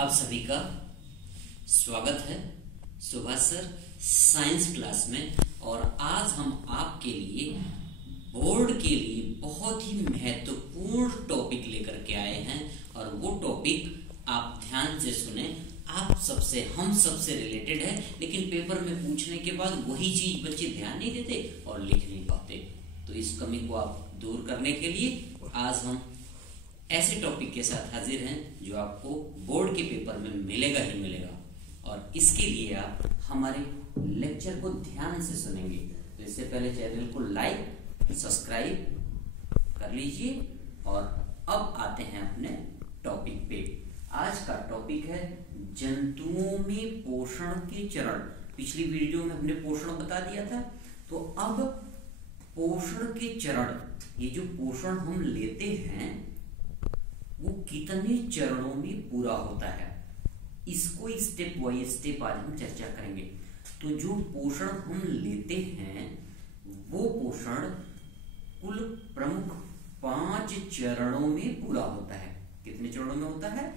आप सभी का स्वागत है सुभाष सर साइंस क्लास में। और आज हम आपके लिए बोर्ड के लिए बहुत ही महत्वपूर्ण टॉपिक लेकर के आए हैं और वो टॉपिक आप ध्यान से सुने। आप सबसे हम सबसे रिलेटेड है, लेकिन पेपर में पूछने के बाद वही चीज बच्चे ध्यान नहीं देते और लिख नहीं पाते। तो इस कमी को आप दूर करने के लिए आज हम ऐसे टॉपिक के साथ हाजिर हैं जो आपको बोर्ड के पेपर में मिलेगा ही मिलेगा। और इसके लिए आप हमारे लेक्चर को ध्यान से सुनेंगे। तो इससे पहले चैनल को लाइक सब्सक्राइब कर लीजिए। और अब आते हैं अपने टॉपिक पे। आज का टॉपिक है जंतुओं में पोषण के चरण। पिछली वीडियो में हमने पोषण बता दिया था, तो अब पोषण के चरण, ये जो पोषण हम लेते हैं वो कितने चरणों में पूरा होता है, इसको स्टेप बाय स्टेप आज हम चर्चा करेंगे। तो जो पोषण हम लेते हैं वो पोषण कुल प्रमुख 5 चरणों में पूरा होता है। कितने चरणों में होता है?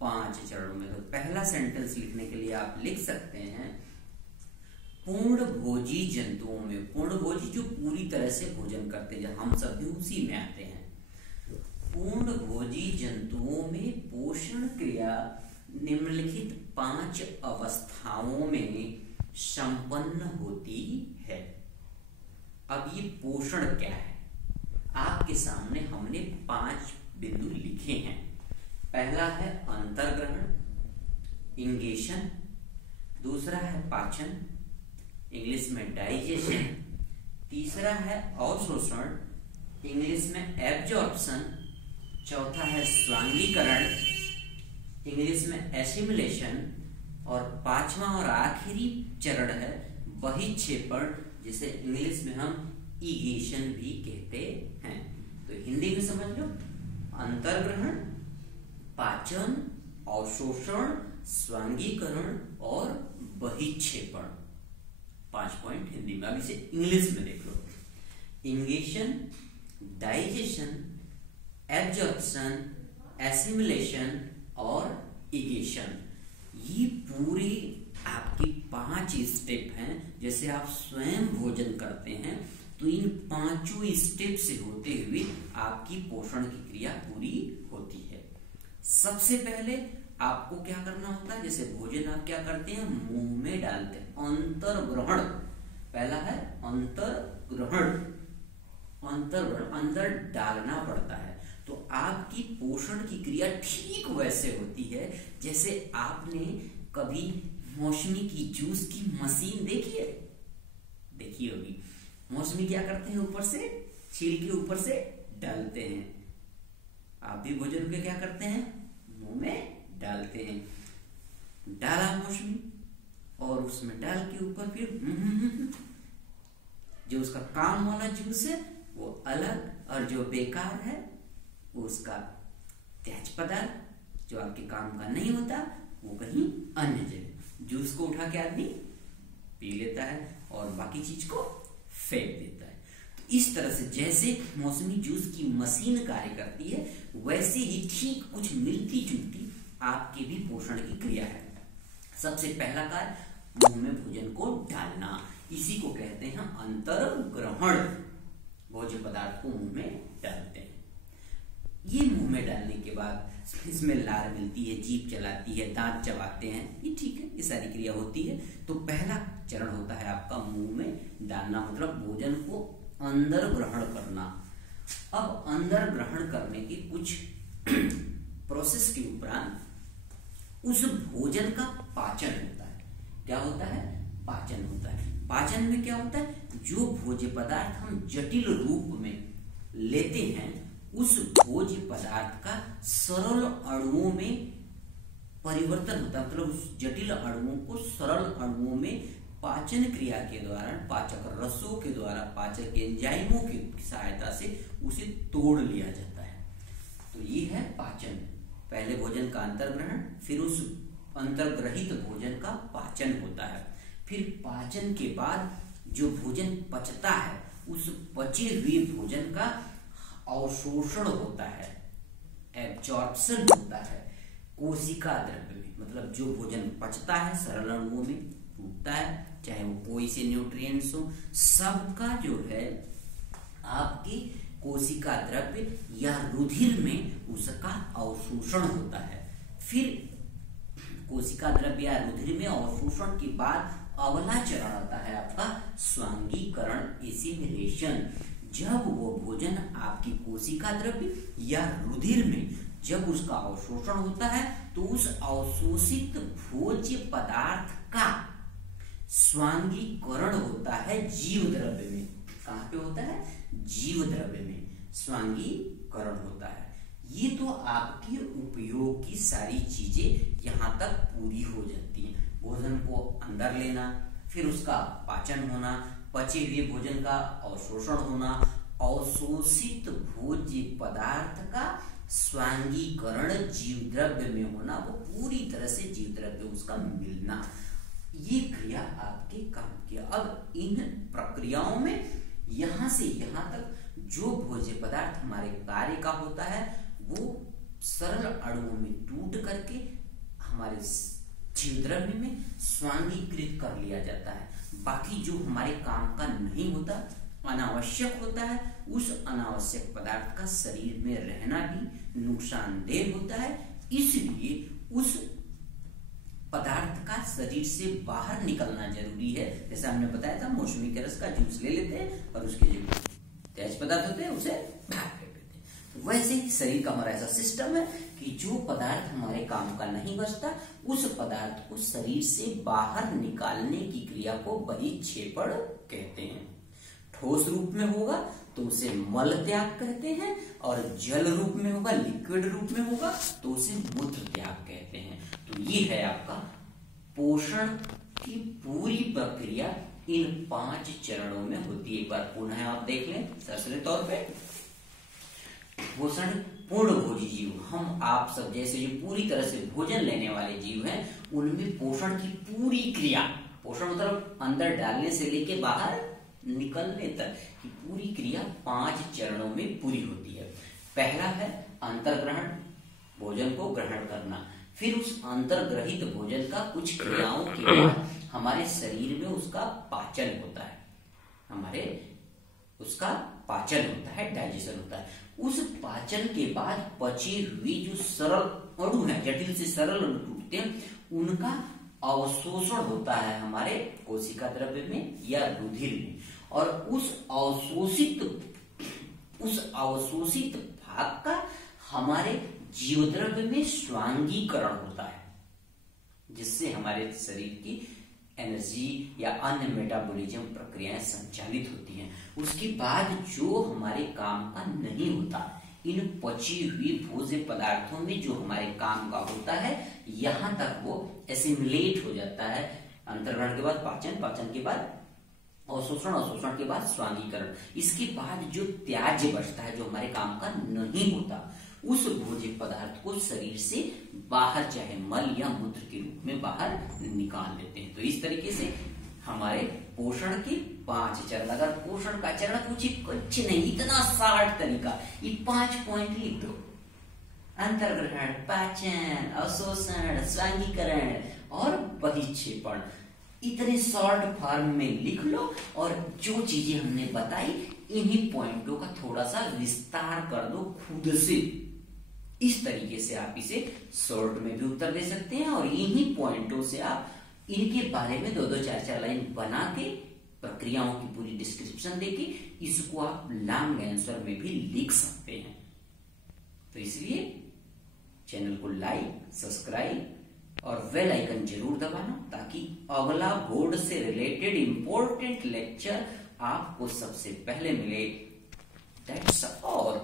5 चरणों में। तो पहला सेंटेंस लिखने के लिए आप लिख सकते हैं पूर्णभोजी जंतुओं में। पूर्णभोजी जो पूरी तरह से भोजन करते हैं, हम सब भी उसी में आते हैं। पूर्णभोजी जंतुओं में पोषण क्रिया निम्नलिखित 5 अवस्थाओं में संपन्न होती है। अब ये पोषण क्या है? आपके सामने हमने 5 बिंदु लिखे हैं। पहला है अंतर्ग्रहण, इंगेशन। दूसरा है पाचन, इंग्लिश में डाइजेशन। तीसरा है अवशोषण, इंग्लिश में एब्जॉर्प्शन। चौथा है स्वांगीकरण, इंग्लिश में एसिमिलेशन। और 5वां और आखिरी चरण है बहिक्षेपण, जिसे इंग्लिश में हम इगेशन भी कहते हैं। तो हिंदी में समझ लो, अंतर्ग्रहण, पाचन, अवशोषण, स्वांगीकरण और बहिक्षेपण। 5 पॉइंट हिंदी में। अब इसे इंग्लिश में देख लो। इंगेशन, डाइजेशन, एब्जॉर्प्शन, एसिमिलेशन और इगेशन, ये पूरे आपके 5 स्टेप हैं। जैसे आप स्वयं भोजन करते हैं तो इन 5 स्टेप से होते हुए आपकी पोषण की क्रिया पूरी होती है। सबसे पहले आपको क्या करना होता है? जैसे भोजन आप क्या करते हैं? मुंह में डालते हैं। अंतर्ग्रहण पहला है, अंतर्ग्रहण। अंतर्ग्रहण अंदर डालना पड़ता है। तो आपकी पोषण की क्रिया ठीक वैसे होती है जैसे आपने कभी मौसमी की जूस की मशीन देखी होगी। मौसमी क्या करते हैं? ऊपर से छील के ऊपर से डालते हैं। आप भी भोजन के क्या करते हैं? मुंह में डालते हैं। डाला मौसमी और उसमें डाल के ऊपर फिर जो उसका काम वाला जूस है वो अलग, और जो बेकार है वो उसका त्याज पदार्थ जो आपके काम का नहीं होता वो कहीं अन्य जगह। जूस को उठा के आदमी पी लेता है और बाकी चीज को फेंक देता है। तो इस तरह से जैसे मौसमी जूस की मशीन कार्य करती है, वैसे ही ठीक कुछ मिलती जुलती आपकी भी पोषण की क्रिया है। सबसे पहला कार्य मुंह में भोजन को डालना, इसी को कहते हैं अंतर्ग्रहण। भोज्य पदार्थ को मुंह में डालते हैं। ये मुंह में डालने के बाद इसमें लार मिलती है, जीभ चलाती है, दांत चबाते हैं, ये ठीक है, ये सारी क्रिया होती है। तो पहला चरण होता है आपका मुंह में डालना, मतलब भोजन को अंदर ग्रहण करना। अब अंदर ग्रहण करने की कुछ प्रोसेस के उपरांत उस भोजन का पाचन होता है। क्या होता है? पाचन होता है। पाचन में क्या होता है? जो भोज्य पदार्थ हम जटिल रूप में लेते हैं उस भोज्य पदार्थ का सरल अणुओं में परिवर्तन होता है। मतलब उस जटिल अणुओं को सरल अणुओं में पाचन क्रिया के द्वारा, पाचक रसों के द्वारा, पाचक एंजाइमों की सहायता से उसे तोड़ लिया जाता है। तो ये है पाचन। पहले भोजन का अंतर्ग्रहण, फिर उस अंतर्ग्रहित भोजन का पाचन होता है। फिर पाचन के बाद जो भोजन पचता है उस पचे हुए भोजन का अवशोषण होता है, एब्जॉर्प्शन होता है। कोशिका द्रव्य में, मतलब जो भोजन पचता है सरल अणुओं में, टूटता है, चाहे वो कोई से न्यूट्रिएंट्स हो, सबका जो है आपके कोशिका द्रव्य या रुधिर में उसका अवशोषण होता है। फिर कोशिका द्रव्य या रुधिर में अवशोषण के बाद अगला चरण आता है आपका स्वांगीकरण, एसिमिलेशन। जब वो भोजन आपकी कोशिका द्रव्य या रुधिर में जब उसका अवशोषण होता है तो उस अवशोषित भोज्य पदार्थ का स्वांगीकरण होता है जीव द्रव्य में। कहाँ पे होता है? जीव द्रव्य में स्वांगीकरण होता है। ये तो आपके उपयोग की सारी चीजें यहाँ तक पूरी हो जाती हैं। भोजन को अंदर लेना, फिर उसका पाचन होना, पचे हुए भोजन का अवशोषण होना, अवशोषित भोज्य पदार्थ का स्वांगीकरण जीव द्रव्य में होना, वो पूरी तरह से जीव द्रव्य उसका मिलना, ये क्रिया आपके काम की। अब इन प्रक्रियाओं में यहां से यहां तक जो भोज्य पदार्थ हमारे कार्य का होता है वो सरल अणुओं में टूट करके हमारे जीव द्रव्य में स्वांगीकृत कर लिया जाता है। बाकी जो हमारे काम का नहीं होता, अनावश्यक होता है, उस अनावश्यक पदार्थ का शरीर में रहना भी नुकसानदेह होता है। इसलिए उस पदार्थ का शरीर से बाहर निकलना जरूरी है। जैसा हमने बताया था, मौसमी के रस का जूस ले लेते हैं और उसके जो तेज पदार्थ होते हैं उसे बाहर फेंक देते हैं। वैसे ही शरीर का हमारा ऐसा सिस्टम है कि जो पदार्थ हमारे काम का नहीं बचता उस पदार्थ को शरीर से बाहर निकालने की क्रिया को बहिक्षेपण कहते हैं। ठोस रूप में होगा तो उसे मल त्याग कहते हैं, और जल रूप में होगा, लिक्विड रूप में होगा तो उसे मूत्र त्याग कहते हैं। तो ये है आपका पोषण की पूरी प्रक्रिया इन 5 चरणों में होती है। एक बार पुनः आप देख लें सरसरी तौर पे। पोषण पूर्ण भोजी जीव, हम आप सब जैसे जो पूरी तरह से भोजन लेने वाले जीव हैं उनमें पोषण की पूरी क्रिया, पोषण मतलब अंदर डालने से लेके बाहर निकलने तक की पूरी क्रिया 5 चरणों में पूरी होती है। पहला है अंतर्ग्रहण, भोजन को ग्रहण करना। फिर उस अंतर्ग्रहित भोजन का कुछ क्रियाओं के बाद हमारे शरीर में उसका पाचन होता है, उसका पाचन होता है, डाइजेशन होता है। उस पाचन के बाद पची हुई जो सरल अणु है, जटिल से सरल अणु टूटते हैं, उनका अवशोषण होता है हमारे कोशिका द्रव्य में या रुधिर में, और उस अवशोषित भाग का हमारे जीव द्रव्य में स्वांगीकरण होता है, जिससे हमारे शरीर की एनर्जी या अन्य मेटाबॉलिज्म प्रक्रियाएं संचालित होती हैं। उसके बाद जो हमारे काम का नहीं होता, इन पची हुई भोज्य पदार्थों में जो हमारे काम का होता है, यहां तक वो एसिमिलेट हो जाता है। अंतर्ग्रहण के बाद पाचन, पाचन के बाद अवशोषण, अवशोषण के बाद स्वांगीकरण। इसके बाद जो त्याज्य बचता है, जो हमारे काम का नहीं होता, उस भोज्य पदार्थ को शरीर से बाहर, चाहे मल या मूत्र के रूप में बाहर निकाल देते हैं। तो इस तरीके से हमारे पोषण के 5 चरण। अगर पोषण का चरण पूछे, कुछ नहीं, इतना शार्ट तरीका, ये 5 पॉइंट लिख दो। अंतर्ग्रहण, पाचन, अवशोषण, स्वांगीकरण और बहिक्षेपण, इतने शॉर्ट फॉर्म में लिख लो, और जो चीजें हमने बताई इन्हीं पॉइंटों का थोड़ा सा विस्तार कर दो खुद से। इस तरीके से आप इसे शॉर्ट में भी उत्तर दे सकते हैं, और इन्हीं पॉइंटों से आप इनके बारे में 2-2, 4-4 लाइन बना के प्रक्रियाओं की पूरी डिस्क्रिप्शन देके इसको आप लॉन्ग आंसर में भी लिख सकते हैं। तो इसलिए चैनल को लाइक, सब्सक्राइब और बेल आइकन जरूर दबाना, ताकि अगला बोर्ड से रिलेटेड इंपॉर्टेंट लेक्चर आपको सबसे पहले मिले। That's all.